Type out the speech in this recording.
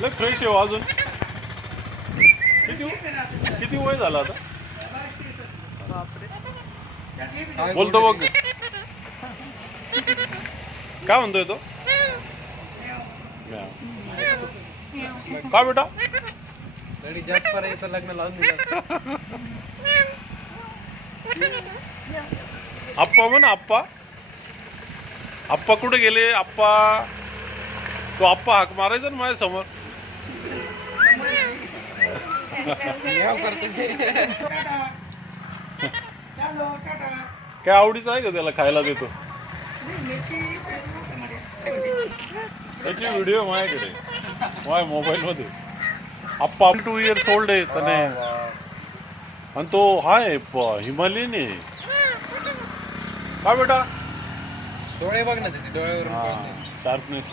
लय फ्रेश आहे हो अजून. किती वय झालं आता? बोलतो बघ. काय म्हणतोय तो? का बेटा? जास्त याचं लग्न लावून दिलं. आप्पा म्हण आप्पा. आप्पा कुठे गेले आप्पा? तो आप्पा हाक मारायचा ना माझ्या समोर. काय आवडीचं आहे का त्याला खायला देतो? त्याची व्हिडिओ माझ्याकडे माझ्या मोबाईल मध्ये. आप्पा 2 years old आहे त्याने. आणि तो हाय हिमालयन आहे. का बेटा? डोळे बघ ना त्याचे डोळ्यावरून शार्पनेस.